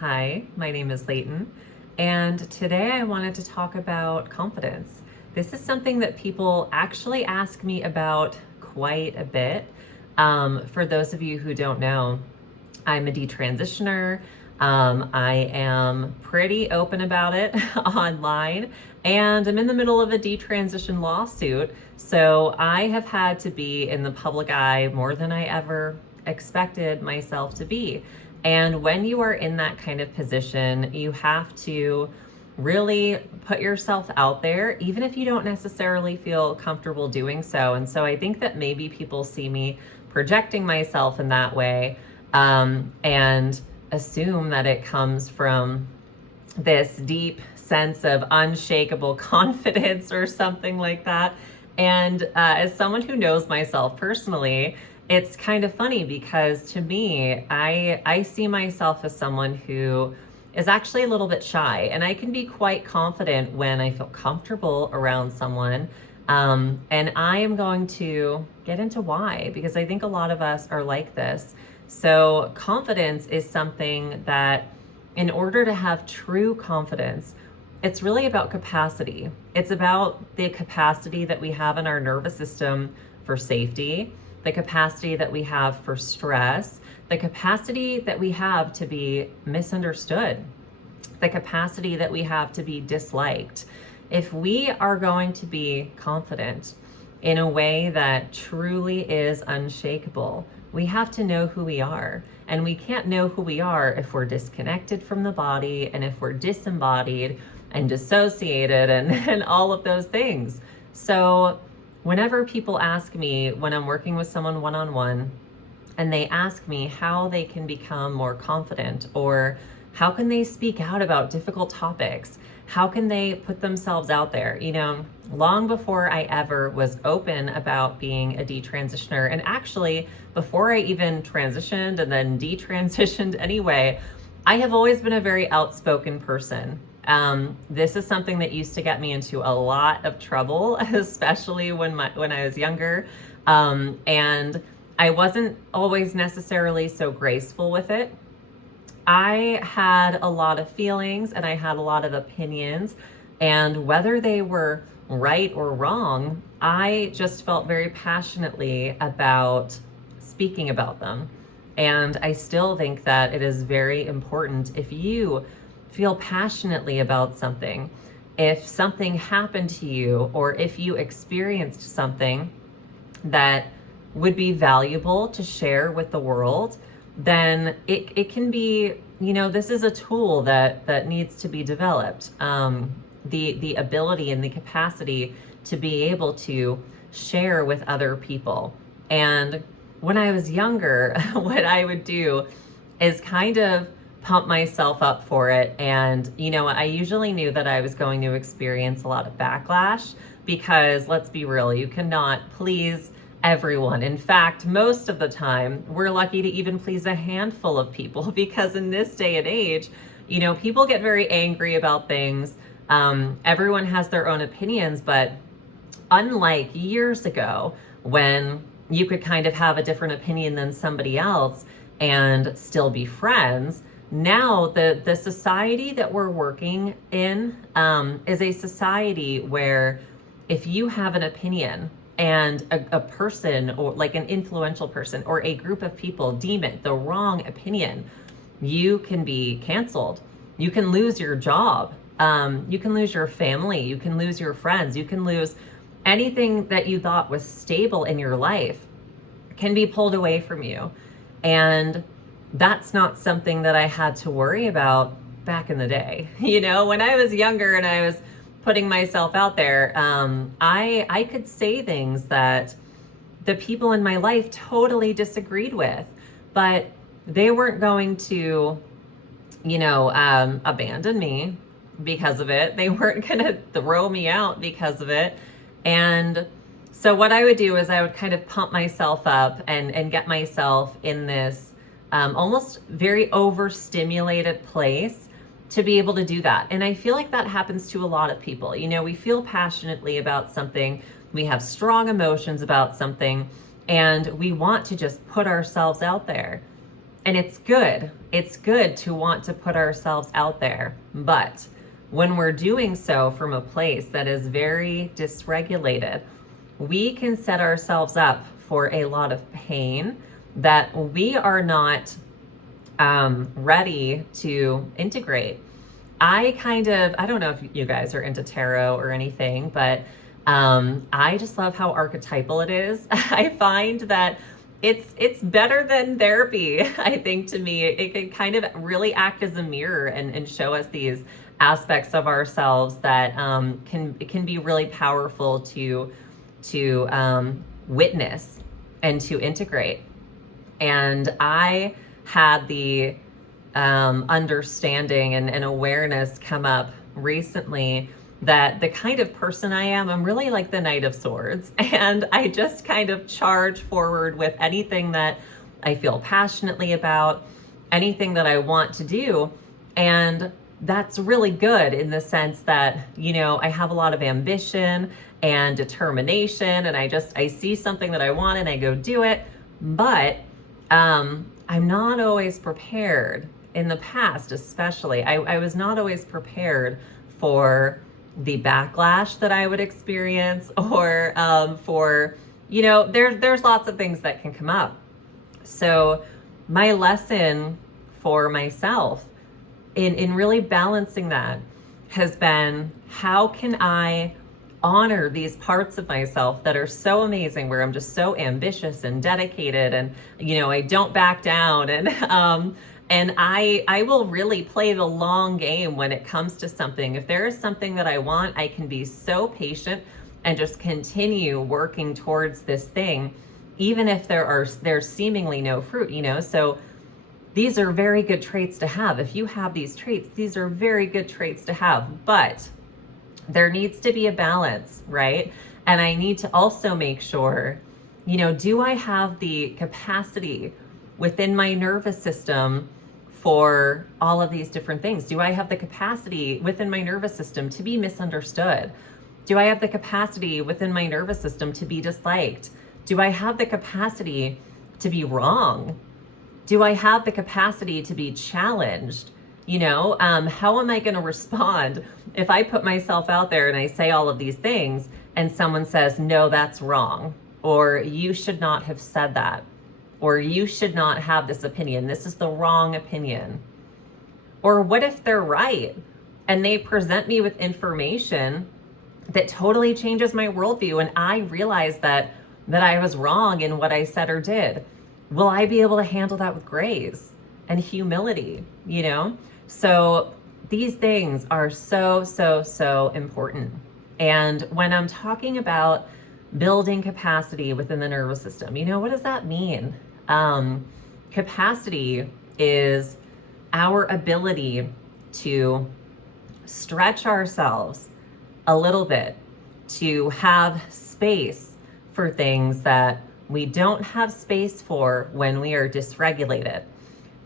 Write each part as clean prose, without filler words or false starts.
Hi, my name is Layton, and today I wanted to talk about confidence. This is something that people actually ask me about quite a bit. For those of you who don't know, I'm a detransitioner. I am pretty open about it online, and I'm in the middle of a detransition lawsuit. So I have had to be in the public eye more than I ever expected myself to be. And when you are in that kind of position, you have to really put yourself out there, even if you don't necessarily feel comfortable doing so. And so I think that maybe people see me projecting myself in that way, and assume that it comes from this deep sense of unshakable confidence or something like that. And as someone who knows myself personally, it's kind of funny because to me, I see myself as someone who is actually a little bit shy, and I can be quite confident when I feel comfortable around someone. And I am going to get into why, because I think a lot of us are like this. So confidence is something that, in order to have true confidence, it's really about capacity. It's about the capacity that we have in our nervous system for safety, the capacity that we have for stress, the capacity that we have to be misunderstood, the capacity that we have to be disliked. If we are going to be confident in a way that truly is unshakable, we have to know who we are. And we can't know who we are if we're disconnected from the body, and if we're disembodied and dissociated and all of those things. So whenever people ask me, when I'm working with someone one-on-one, and they ask me how they can become more confident, or how can they speak out about difficult topics, how can they put themselves out there? Long before I ever was open about being a detransitioner, and actually before I even transitioned and then detransitioned anyway, I have always been a very outspoken person. This is something that used to get me into a lot of trouble, especially when I was younger. And I wasn't always necessarily so graceful with it. I had a lot of feelings and I had a lot of opinions, and whether they were right or wrong, I just felt very passionately about speaking about them. And I still think that it is very important, if you feel passionately about something, if something happened to you, or if you experienced something that would be valuable to share with the world, then it can be, this is a tool that needs to be developed. The ability and the capacity to be able to share with other people. And when I was younger, what I would do is kind of pump myself up for it. And, I usually knew that I was going to experience a lot of backlash, because let's be real, you cannot please everyone. In fact, most of the time, we're lucky to even please a handful of people, because in this day and age, people get very angry about things. Everyone has their own opinions, but unlike years ago, when you could kind of have a different opinion than somebody else and still be friends, now the society that we're working in is a society where if you have an opinion and a person, or like an influential person or a group of people, deem it the wrong opinion, you can be canceled. You can lose your job. You can lose your family. You can lose your friends. You can lose anything that you thought was stable in your life can be pulled away from you. And that's not something that I had to worry about back in the day. When I was younger and I was putting myself out there, I could say things that the people in my life totally disagreed with, but they weren't going to, abandon me because of it. They weren't going to throw me out because of it. And so what I would do is I would kind of pump myself up and get myself in this almost very overstimulated place to be able to do that. And I feel like that happens to a lot of people. We feel passionately about something, we have strong emotions about something, and we want to just put ourselves out there. And it's good. It's good to want to put ourselves out there. But when we're doing so from a place that is very dysregulated, we can set ourselves up for a lot of pain that we are not ready to integrate. I don't know if you guys are into tarot or anything, but I just love how archetypal it is. I find that it's better than therapy. I think to me, it can kind of really act as a mirror and show us these aspects of ourselves that can be really powerful to witness and to integrate. And I had the understanding and awareness come up recently that the kind of person I am, I'm really like the Knight of Swords. And I just kind of charge forward with anything that I feel passionately about, anything that I want to do. And that's really good in the sense that, I have a lot of ambition and determination, and I see something that I want and I go do it. But I'm not always prepared. In the past, especially, I was not always prepared for the backlash that I would experience, or for, there's lots of things that can come up. So my lesson for myself in really balancing that has been, how can I honor these parts of myself that are so amazing, where I'm just so ambitious and dedicated, and I don't back down, and I will really play the long game when it comes to something. If there is something that I want, I can be so patient and just continue working towards this thing, even if there's seemingly no fruit, So these are very good traits to have. If you have these traits, these are very good traits to have. But there needs to be a balance, right? And I need to also make sure, do I have the capacity within my nervous system for all of these different things? Do I have the capacity within my nervous system to be misunderstood? Do I have the capacity within my nervous system to be disliked? Do I have the capacity to be wrong? Do I have the capacity to be challenged? How am I going to respond if I put myself out there and I say all of these things and someone says, no, that's wrong, or you should not have said that, or you should not have this opinion, this is the wrong opinion? Or what if they're right and they present me with information that totally changes my worldview, and I realize that I was wrong in what I said or did? Will I be able to handle that with grace and humility, So these things are so, so, so important. And when I'm talking about building capacity within the nervous system, what does that mean? Capacity is our ability to stretch ourselves a little bit, to have space for things that we don't have space for when we are dysregulated.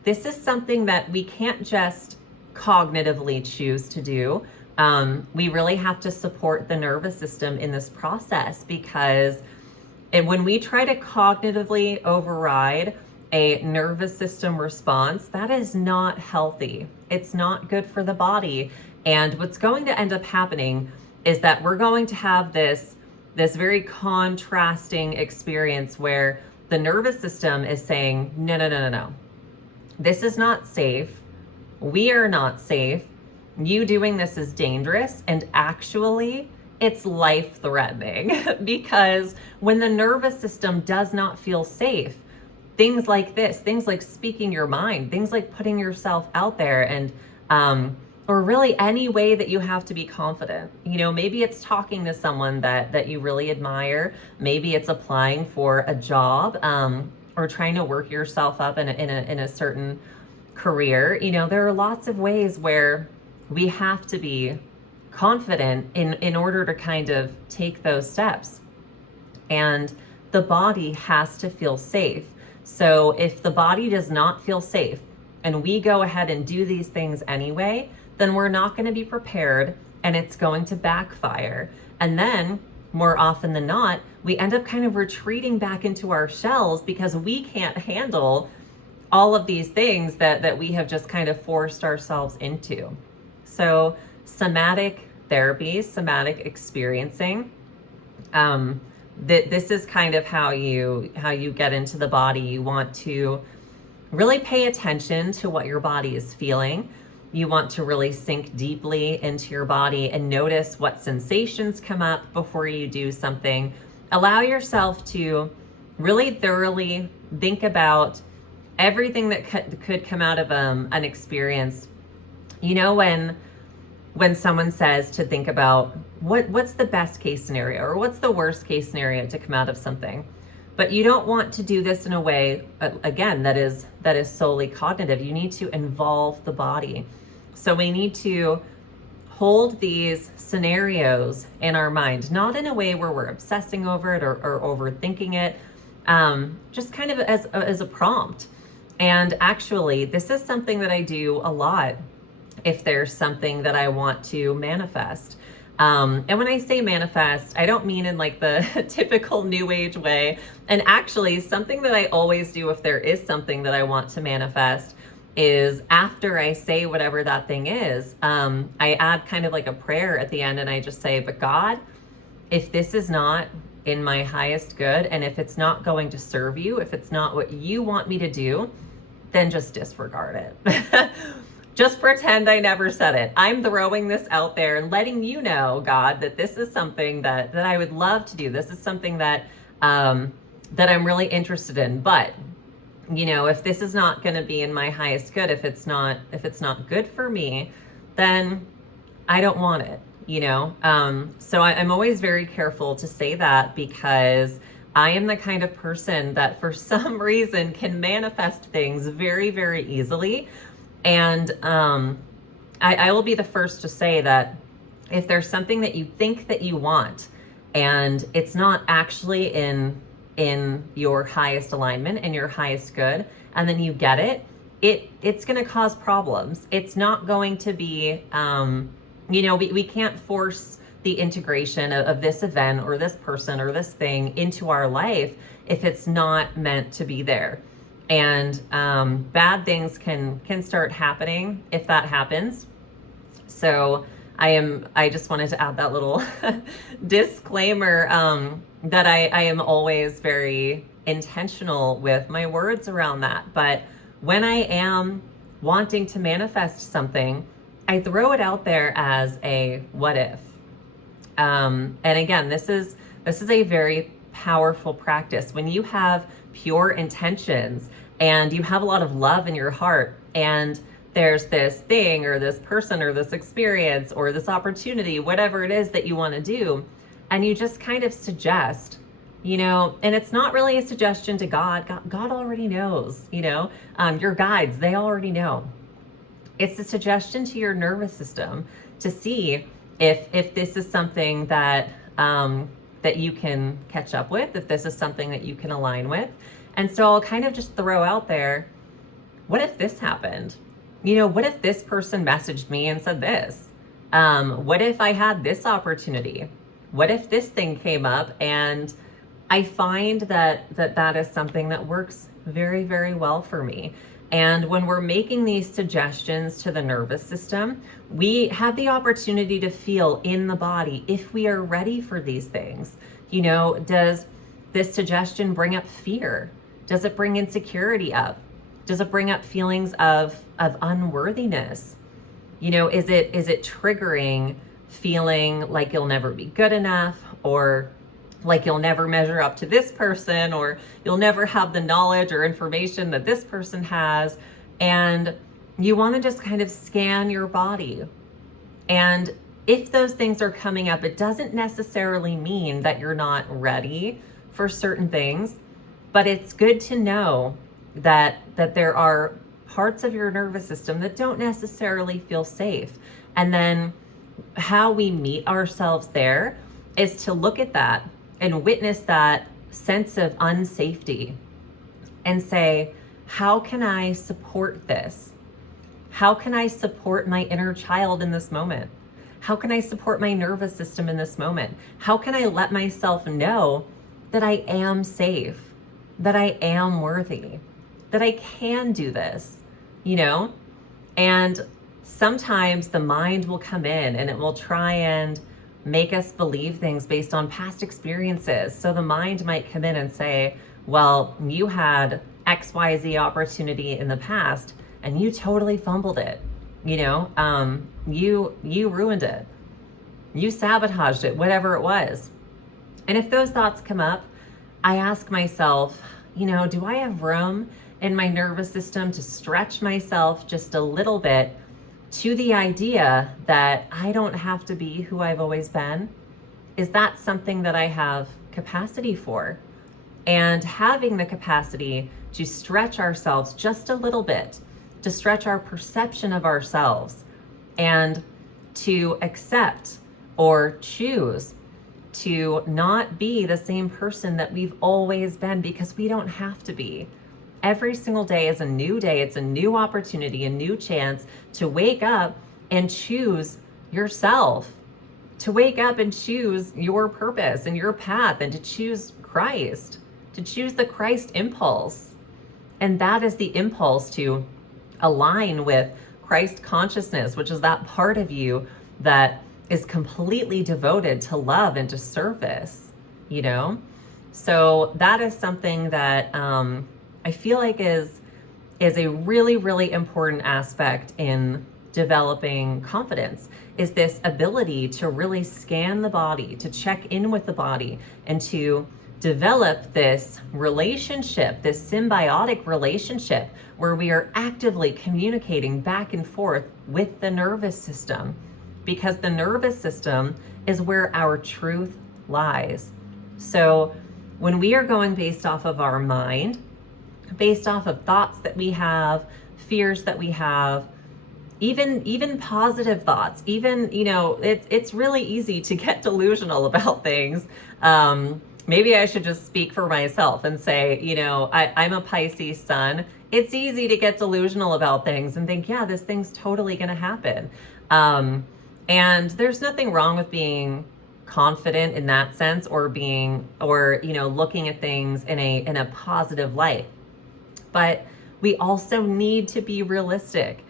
This is something that we can't just cognitively choose to do. We really have to support the nervous system in this process, because when we try to cognitively override a nervous system response, that is not healthy. It's not good for the body. And what's going to end up happening is that we're going to have this very contrasting experience where the nervous system is saying, no, no, no, no, no. This is not safe. We are not safe. You doing this is dangerous. And actually, it's life-threatening because when the nervous system does not feel safe, things like this, things like speaking your mind, things like putting yourself out there, and or really any way that you have to be confident. Maybe it's talking to someone that you really admire. Maybe it's applying for a job, or trying to work yourself up in a certain career. There are lots of ways where we have to be confident in order to kind of take those steps. And the body has to feel safe. So if the body does not feel safe and we go ahead and do these things anyway, then we're not going to be prepared, and it's going to backfire. And then more often than not, we end up kind of retreating back into our shells because we can't handle all of these things that we have just kind of forced ourselves into. So somatic therapy, somatic experiencing, this is kind of how you get into the body. You want to really pay attention to what your body is feeling. You want to really sink deeply into your body and notice what sensations come up before you do something. Allow yourself to really thoroughly think about everything that could come out of an experience. You know, when someone says to think about what's the best case scenario or what's the worst case scenario to come out of something. But you don't want to do this in a way, again, that is solely cognitive. You need to involve the body. So we need to hold these scenarios in our mind, not in a way where we're obsessing over it or overthinking it, just kind of as a prompt. And actually, this is something that I do a lot if there's something that I want to manifest. And when I say manifest, I don't mean in like the typical new age way. And actually, something that I always do if there is something that I want to manifest is after I say whatever that thing is, I add kind of like a prayer at the end, and I just say, but God, if this is not in my highest good, and if it's not going to serve you, if it's not what you want me to do, then just disregard it. Just pretend I never said it. I'm throwing this out there and letting you know, God, that this is something that I would love to do. This is something that that I'm really interested in. But you know, if this is not going to be in my highest good, if it's not good for me, then I don't want it. You know, so I'm always very careful to say that, because I am the kind of person that for some reason can manifest things very, very easily. And I will be the first to say that if there's something that you think that you want and it's not actually in your highest alignment and your highest good, and then you get it's going to cause problems. It's not going to be, you know, we can't force the integration of this event or this person or this thing into our life if it's not meant to be there. And bad things can start happening if that happens. So I just wanted to add that little disclaimer, that I am always very intentional with my words around that. But when I am wanting to manifest something, I throw it out there as a what if. And again, this is a very powerful practice. When you have pure intentions and you have a lot of love in your heart, and there's this thing or this person or this experience or this opportunity, whatever it is that you want to do, and you just kind of suggest, you know, and it's not really a suggestion to God. God already knows, you know, your guides, they already know. It's a suggestion to your nervous system to see if this is something that that you can catch up with, if this is something that you can align with. And so I'll kind of just throw out there, what if this happened? You know, what if this person messaged me and said this? What if I had this opportunity? What if this thing came up? And I find that is something that works very, very well for me. And when we're making these suggestions to the nervous system, we have the opportunity to feel in the body if we are ready for these things. You know, does this suggestion bring up fear? Does it bring insecurity up? Does it bring up feelings of unworthiness? You know, is it triggering feeling like you'll never be good enough, or like you'll never measure up to this person, or you'll never have the knowledge or information that this person has? And you want to just kind of scan your body. And if those things are coming up, it doesn't necessarily mean that you're not ready for certain things, but it's good to know that there are parts of your nervous system that don't necessarily feel safe. And then how we meet ourselves there is to look at that and witness that sense of unsafety and say, how can I support this? How can I support my inner child in this moment? How can I support my nervous system in this moment? How can I let myself know that I am safe, that I am worthy? that I can do this, you know? And sometimes the mind will come in and it will try and make us believe things based on past experiences. So the mind might come in and say, well, you had XYZ opportunity in the past and you totally fumbled it. You ruined it. You sabotaged it, whatever it was. And if those thoughts come up, I ask myself, do I have room in my nervous system to stretch myself just a little bit to the idea that I don't have to be who I've always been? Is that something that I have capacity for? And having the capacity to stretch ourselves just a little bit, to stretch our perception of ourselves, and to accept or choose to not be the same person that we've always been, because we don't have to be. Every single day is a new day. It's a new opportunity, a new chance to wake up and choose yourself, to wake up and choose your purpose and your path, and to choose Christ, to choose the Christ impulse. And that is the impulse to align with Christ consciousness, which is that part of you that is completely devoted to love and to service, So that is something that I feel like is a really, really important aspect in developing confidence, is this ability to really scan the body, to check in with the body, and to develop this relationship, this symbiotic relationship where we are actively communicating back and forth with the nervous system, because the nervous system is where our truth lies. So when we are going based off of our mind, based off of thoughts that we have, fears that we have, even positive thoughts, it's really easy to get delusional about things. Maybe I should just speak for myself and say, I'm a Pisces sun. It's easy to get delusional about things and think, yeah, this thing's totally going to happen. And there's nothing wrong with being confident in that sense, or looking at things in a positive light. But we also need to be realistic.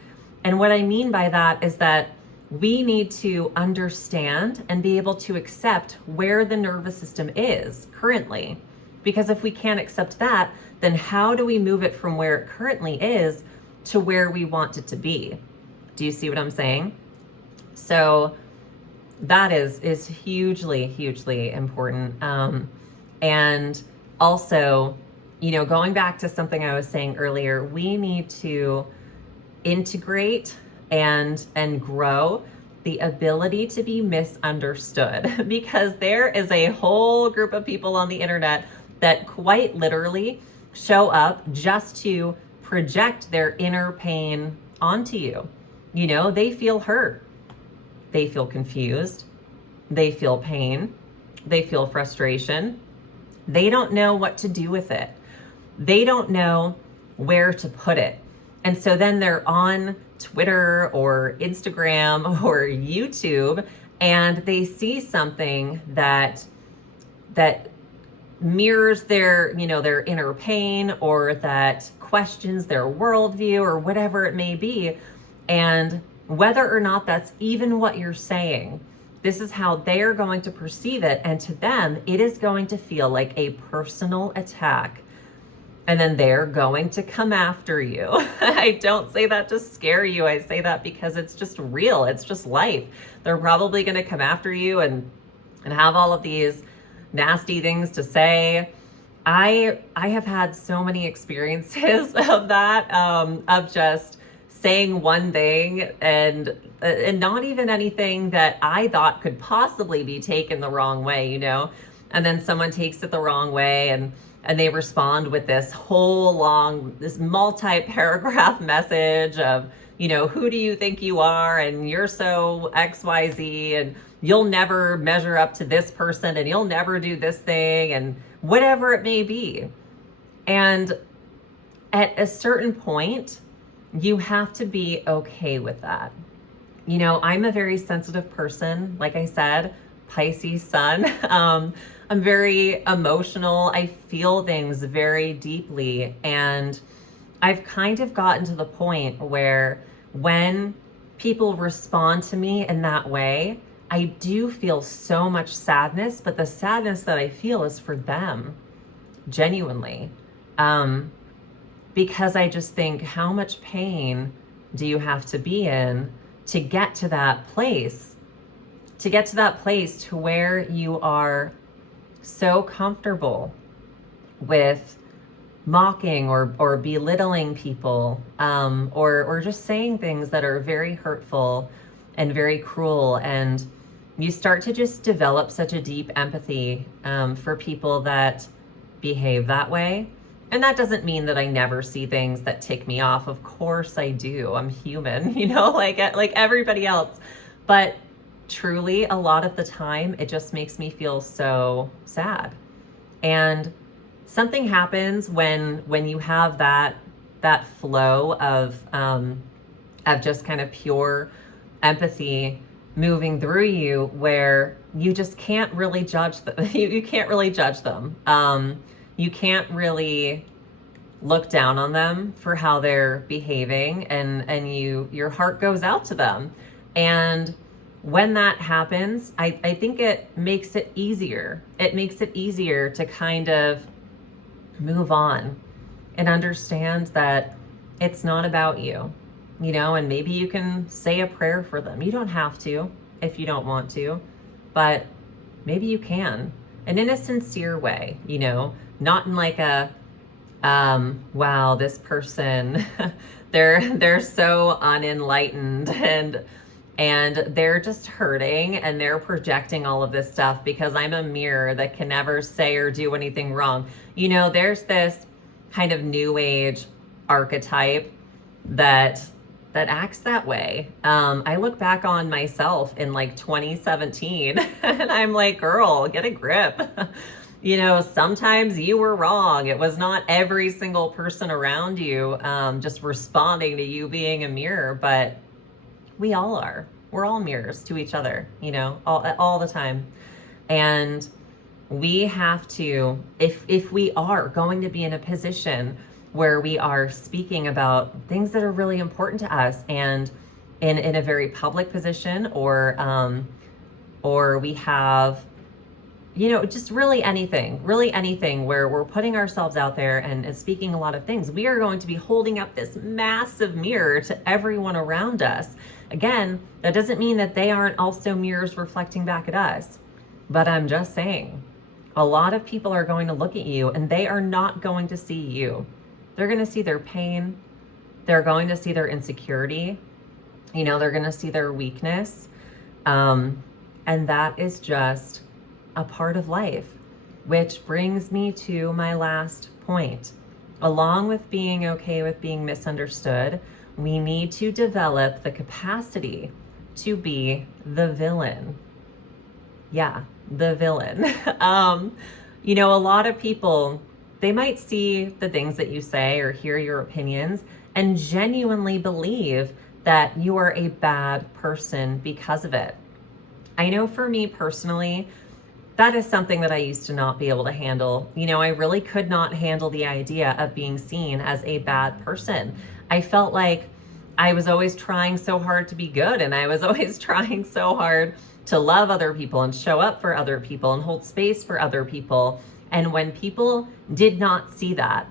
And what I mean by that is that we need to understand and be able to accept where the nervous system is currently. Because if we can't accept that, then how do we move it from where it currently is to where we want it to be? Do you see what I'm saying? So that is hugely, hugely important. And also, going back to something I was saying earlier, we need to integrate and grow the ability to be misunderstood, because there is a whole group of people on the internet that quite literally show up just to project their inner pain onto you. They feel hurt, they feel confused, they feel pain, they feel frustration. They don't know what to do with it. They don't know where to put it. And so then they're on Twitter or Instagram or YouTube, and they see something that mirrors their inner pain, or that questions their worldview, or whatever it may be. And whether or not that's even what you're saying, this is how they are going to perceive it. And to them, it is going to feel like a personal attack. And then they're going to come after you. I don't say that to scare you. I say that because it's just real. It's just life. They're probably going to come after you and have all of these nasty things to say. I have had so many experiences of that, of just saying one thing and not even anything that I thought could possibly be taken the wrong way, and then someone takes it the wrong way, and they respond with this this multi-paragraph message of, who do you think you are? And you're so XYZ, and you'll never measure up to this person, and you'll never do this thing, and whatever it may be. And at a certain point, you have to be okay with that. I'm a very sensitive person. Like I said, Pisces sun. I'm very emotional. I feel things very deeply. And I've kind of gotten to the point where when people respond to me in that way, I do feel so much sadness, but the sadness that I feel is for them, genuinely. Um, because I just think, how much pain do you have to be in to get to that place? To get to that place to where you are so comfortable with mocking or belittling people, or just saying things that are very hurtful and very cruel. And you start to just develop such a deep empathy for people that behave that way. And that doesn't mean that I never see things that tick me off. Of course I do. I'm human, like everybody else. But truly, a lot of the time, it just makes me feel so sad. And something happens when you have that flow of just kind of pure empathy moving through you, where you just can't really judge them. You can't really judge them. You can't really look down on them for how they're behaving, and your heart goes out to them. And when that happens, I think it makes it easier. It makes it easier to kind of move on and understand that it's not about you, and maybe you can say a prayer for them. You don't have to if you don't want to, but maybe you can. And in a sincere way, not in like a, wow, this person, they're so unenlightened and they're just hurting and they're projecting all of this stuff because I'm a mirror that can never say or do anything wrong. There's this kind of new age archetype that acts that way. I look back on myself in like 2017 and I'm like, girl, get a grip. Sometimes you were wrong. It was not every single person around you just responding to you being a mirror, but we all are. We're all mirrors to each other, all the time. And we have to, if we are going to be in a position where we are speaking about things that are really important to us, and in a very public position, or we have, just really anything where we're putting ourselves out there and speaking a lot of things, we are going to be holding up this massive mirror to everyone around us. Again, that doesn't mean that they aren't also mirrors reflecting back at us, but I'm just saying, a lot of people are going to look at you and they are not going to see you. They're going to see their pain. They're going to see their insecurity. They're going to see their weakness. And that is just a part of life, which brings me to my last point. Along with being okay with being misunderstood, we need to develop the capacity to be the villain. Yeah, the villain. A lot of people, they might see the things that you say or hear your opinions and genuinely believe that you are a bad person because of it. I know for me personally, that is something that I used to not be able to handle. I really could not handle the idea of being seen as a bad person. I felt like I was always trying so hard to be good, and I was always trying so hard to love other people and show up for other people and hold space for other people. And when people did not see that,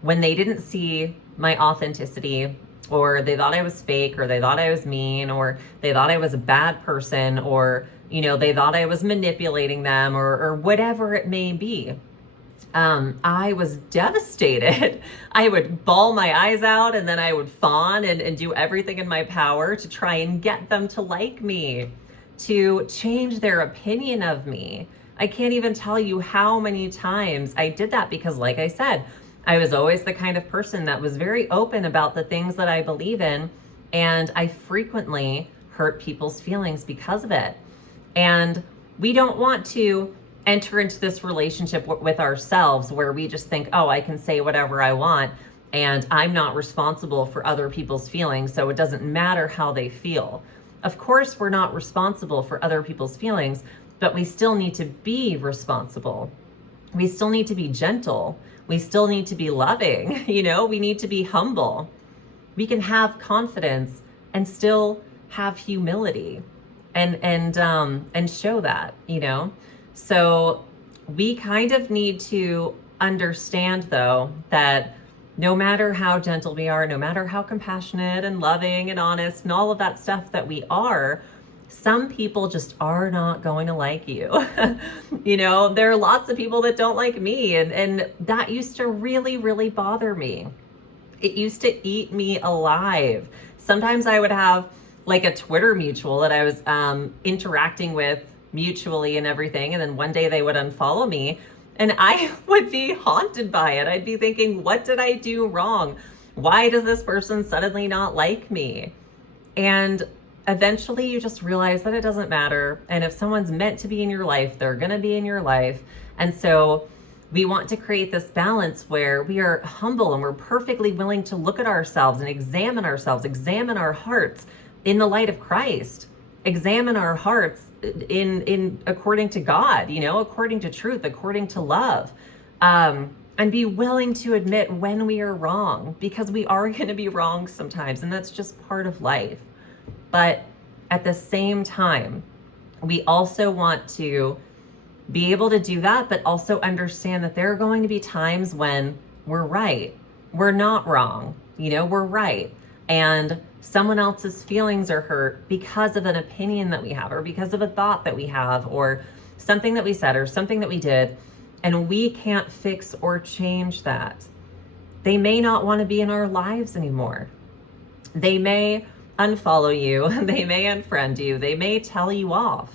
when they didn't see my authenticity, or they thought I was fake, or they thought I was mean, or they thought I was a bad person, or they thought I was manipulating them, or whatever it may be, I was devastated. I would bawl my eyes out, and then I would fawn and do everything in my power to try and get them to like me, to change their opinion of me. I can't even tell you how many times I did that because, like I said, I was always the kind of person that was very open about the things that I believe in, and I frequently hurt people's feelings because of it. And we don't want to enter into this relationship with ourselves where we just think, oh, I can say whatever I want and I'm not responsible for other people's feelings, so it doesn't matter how they feel. Of course, we're not responsible for other people's feelings, but we still need to be responsible. We still need to be gentle We still need to be loving, we need to be humble. We can have confidence and still have humility and show that. So we kind of need to understand, though, that no matter how gentle we are, no matter how compassionate and loving and honest and all of that stuff that we are, some people just are not going to like you. There are lots of people that don't like me, and that used to really, really bother me. It used to eat me alive. Sometimes I would have like a Twitter mutual that I was interacting with mutually and everything, and then one day they would unfollow me, and I would be haunted by it. I'd be thinking, what did I do wrong? Why does this person suddenly not like me? And eventually you just realize that it doesn't matter. And if someone's meant to be in your life, they're going to be in your life. And so we want to create this balance where we are humble and we're perfectly willing to look at ourselves and examine our hearts in the light of Christ, examine our hearts in according to God, according to truth, according to love, and be willing to admit when we are wrong, because we are going to be wrong sometimes, and that's just part of life. But at the same time, we also want to be able to do that, but also understand that there are going to be times when we're right. We're not wrong. We're right. And someone else's feelings are hurt because of an opinion that we have, or because of a thought that we have, or something that we said, or something that we did, and we can't fix or change that. They may not want to be in our lives anymore. They may unfollow you. They may unfriend you. They may tell you off.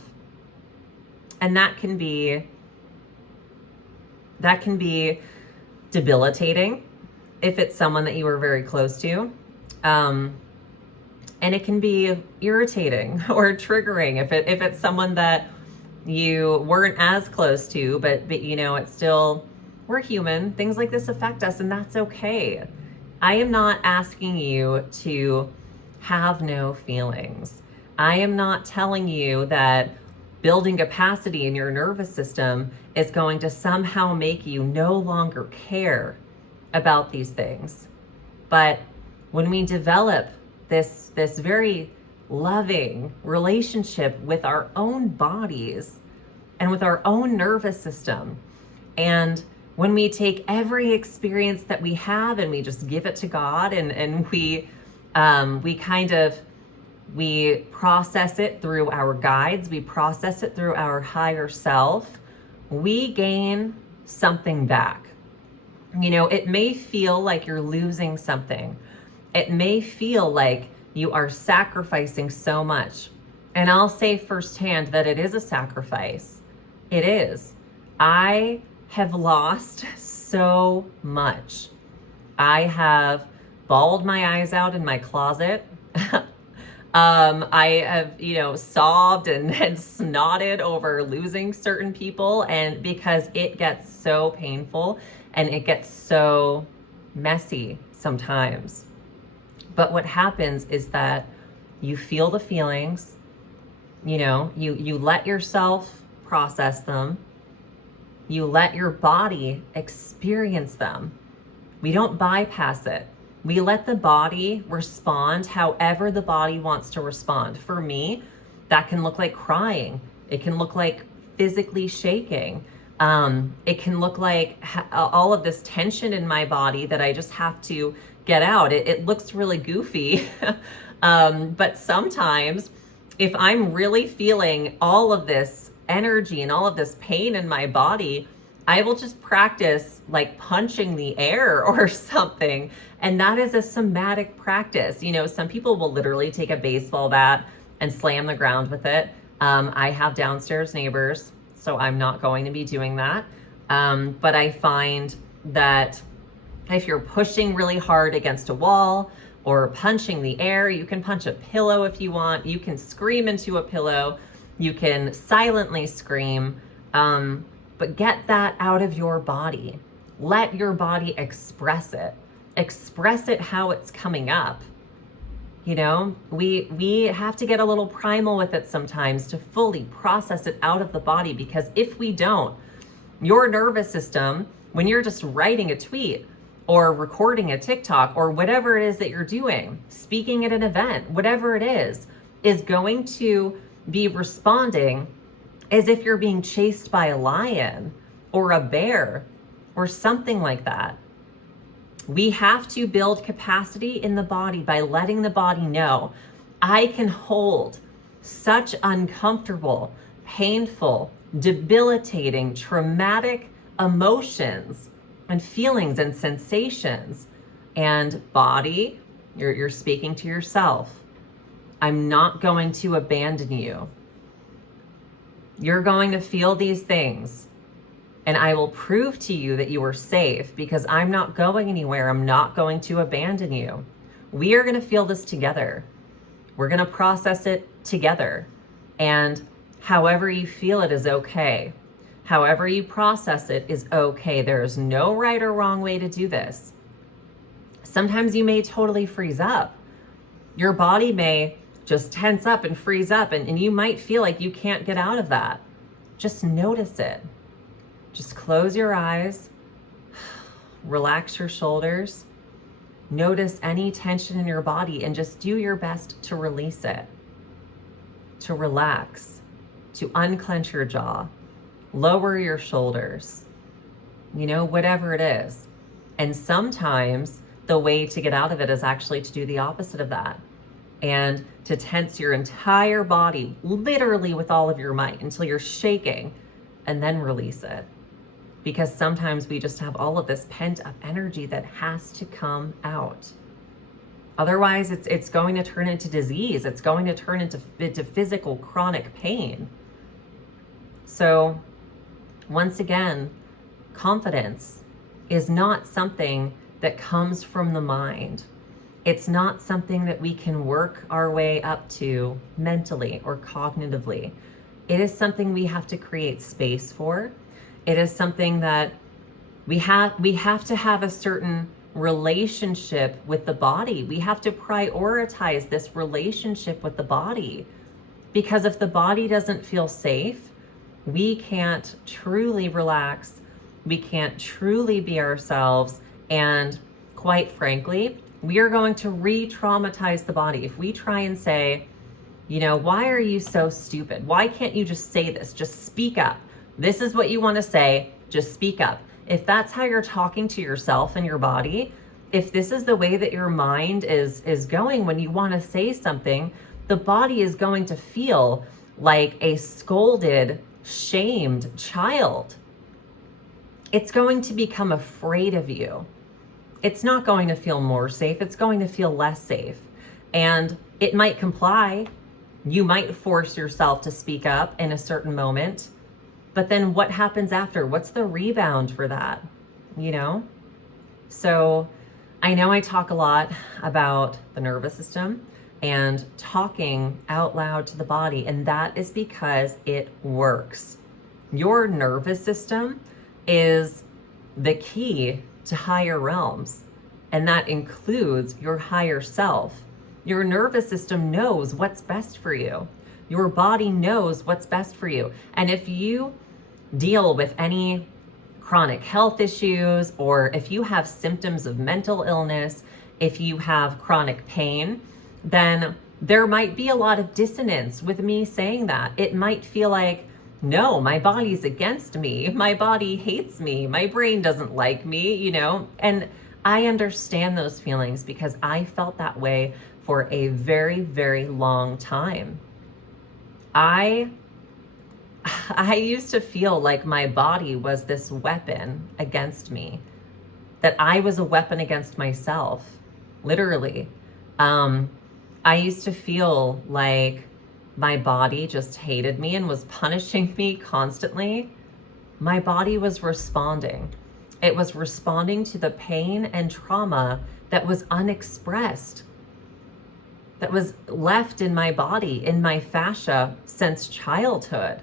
And that can be debilitating if it's someone that you were very close to. And it can be irritating or triggering if it's someone that you weren't as close to, but it's still, we're human. Things like this affect us, and that's okay. I am not asking you to have no feelings. I am not telling you that building capacity in your nervous system is going to somehow make you no longer care about these things. But when we develop this very loving relationship with our own bodies and with our own nervous system, and when we take every experience that we have and we just give it to God, and we process it through our guides, we process it through our higher self, we gain something back. It may feel like you're losing something. It may feel like you are sacrificing so much. And I'll say firsthand that it is a sacrifice. It is. I have lost so much. I have bawled my eyes out in my closet. I have, sobbed and snotted over losing certain people, and because it gets so painful and it gets so messy sometimes. But what happens is that you feel the feelings, you let yourself process them, you let your body experience them. We don't bypass it. We let the body respond however the body wants to respond. For me, that can look like crying. It can look like physically shaking. It can look like all of this tension in my body that I just have to get out. It looks really goofy. But sometimes if I'm really feeling all of this energy and all of this pain in my body, I will just practice like punching the air or something. And that is a somatic practice. Some people will literally take a baseball bat and slam the ground with it. I have downstairs neighbors, so I'm not going to be doing that. But I find that if you're pushing really hard against a wall or punching the air, you can punch a pillow if you want. You can scream into a pillow. You can silently scream. But get that out of your body. Let your body express it. Express it how it's coming up. We have to get a little primal with it sometimes to fully process it out of the body, because if we don't, your nervous system when you're just writing a tweet or recording a TikTok or whatever it is that you're doing, speaking at an event, whatever it is going to be responding as if you're being chased by a lion or a bear or something like that. We have to build capacity in the body by letting the body know, I can hold such uncomfortable, painful, debilitating, traumatic emotions and feelings and sensations. And body, you're speaking to yourself. I'm not going to abandon you. You're going to feel these things, and I will prove to you that you are safe because I'm not going anywhere. I'm not going to abandon you. We are going to feel this together. We're going to process it together. And however you feel it is okay. However you process it is okay. There is no right or wrong way to do this. Sometimes you may totally freeze up. Your body may just tense up and freeze up, and you might feel like you can't get out of that. Just notice it. Just close your eyes, relax your shoulders, notice any tension in your body, and just do your best to release it, to relax, to unclench your jaw, lower your shoulders, whatever it is. And sometimes the way to get out of it is actually to do the opposite of that and to tense your entire body, literally with all of your might until you're shaking, and then release it. Because sometimes we just have all of this pent up energy that has to come out. Otherwise, it's going to turn into disease. It's going to turn into physical chronic pain. So once again, confidence is not something that comes from the mind. It's not something that we can work our way up to mentally or cognitively. It is something we have to create space for. It is something that we have to have a certain relationship with the body. We have to prioritize this relationship with the body, because if the body doesn't feel safe, we can't truly relax. We can't truly be ourselves. And quite frankly, we are going to re-traumatize the body. If we try and say, why are you so stupid? Why can't you just say this? Just speak up. This is what you want to say. Just speak up. If that's how you're talking to yourself and your body, if this is the way that your mind is going when you want to say something, the body is going to feel like a scolded, shamed child. It's going to become afraid of you. It's not going to feel more safe. It's going to feel less safe. And it might comply. You might force yourself to speak up in a certain moment. But then what happens after? What's the rebound for that? So I know I talk a lot about the nervous system and talking out loud to the body, and that is because it works. Your nervous system is the key to higher realms, and that includes your higher self. Your nervous system knows what's best for you. Your body knows what's best for you. And if you deal with any chronic health issues, or if you have symptoms of mental illness, if you have chronic pain, then there might be a lot of dissonance with me saying that. It might feel like, no, my body's against me. My body hates me. My brain doesn't like me, and I understand those feelings because I felt that way for a very, very long time. I used to feel like my body was this weapon against me, that I was a weapon against myself, literally. I used to feel like my body just hated me and was punishing me constantly. My body was responding. It was responding to the pain and trauma that was unexpressed, that was left in my body, in my fascia since childhood.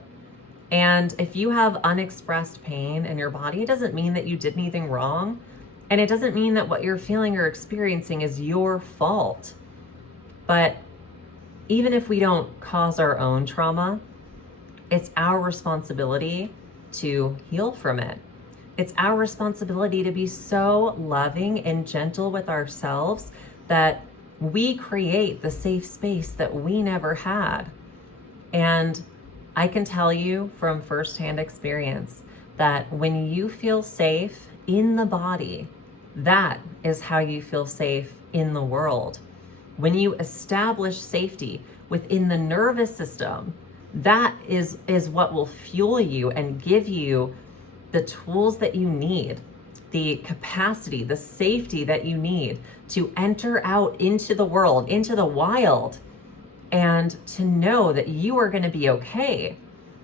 And if you have unexpressed pain in your body, it doesn't mean that you did anything wrong. And it doesn't mean that what you're feeling or experiencing is your fault. But even if we don't cause our own trauma, it's our responsibility to heal from it, It's our responsibility to be so loving and gentle with ourselves that we create the safe space that we never had. And I can tell you from firsthand experience that when you feel safe in the body, that is how you feel safe in the world. When you establish safety within the nervous system, that is what will fuel you and give you the tools that you need, the capacity, the safety that you need to enter out into the world, into the wild, and to know that you are going to be okay,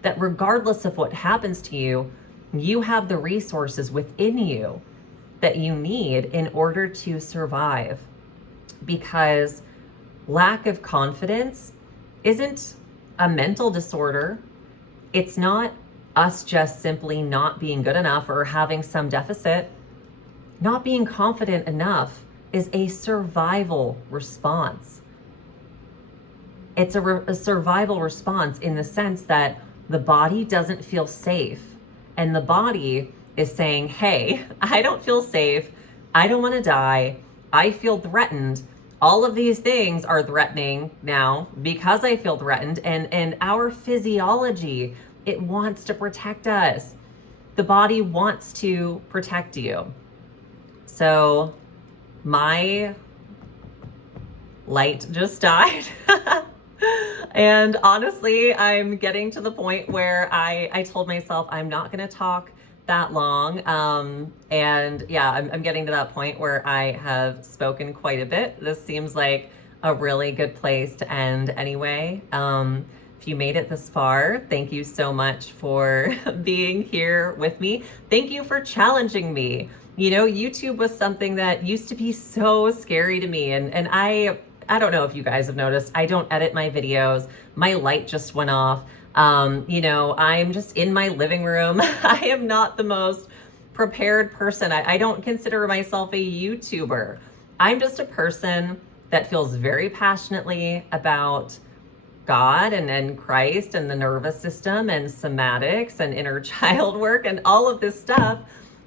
that regardless of what happens to you, you have the resources within you that you need in order to survive. Because lack of confidence isn't a mental disorder. It's not us just simply not being good enough or having some deficit. Not being confident enough is a survival response. It's a survival response in the sense that the body doesn't feel safe, and the body is saying, hey, I don't feel safe. I don't want to die. I feel threatened. All of these things are threatening now because I feel threatened, and our physiology, it wants to protect us. The body wants to protect you. So my light just died. And honestly, I'm getting to the point where I told myself I'm not going to talk that long. And yeah, I'm getting to that point where I have spoken quite a bit. This seems like a really good place to end anyway. If you made it this far, thank you so much for being here with me. Thank you for challenging me. You know, YouTube was something that used to be so scary to me. And I don't know if you guys have noticed, I don't edit my videos. My light just went off. You know, I'm just in my living room. I am not the most prepared person. I don't consider myself a YouTuber. I'm just a person that feels very passionately about God and Christ and the nervous system and somatics and inner child work and all of this stuff,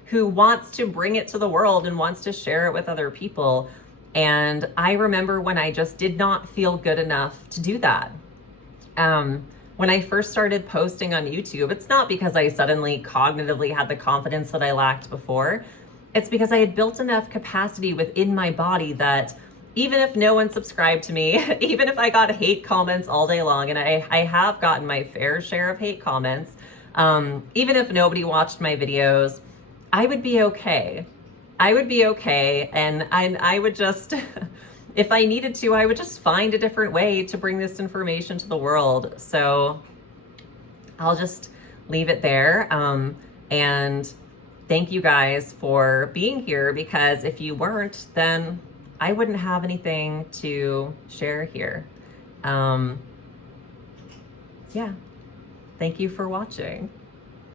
who wants to bring it to the world and wants to share it with other people. And I remember when I just did not feel good enough to do that. When I first started posting on YouTube, it's not because I suddenly cognitively had the confidence that I lacked before. It's because I had built enough capacity within my body that even if no one subscribed to me, even if I got hate comments all day long, and I have gotten my fair share of hate comments, even if nobody watched my videos, I would be okay. I would be okay, and I would just, if I needed to, I would just find a different way to bring this information to the world. So I'll just leave it there. And thank you guys for being here, because if you weren't, then I wouldn't have anything to share here. Yeah, thank you for watching.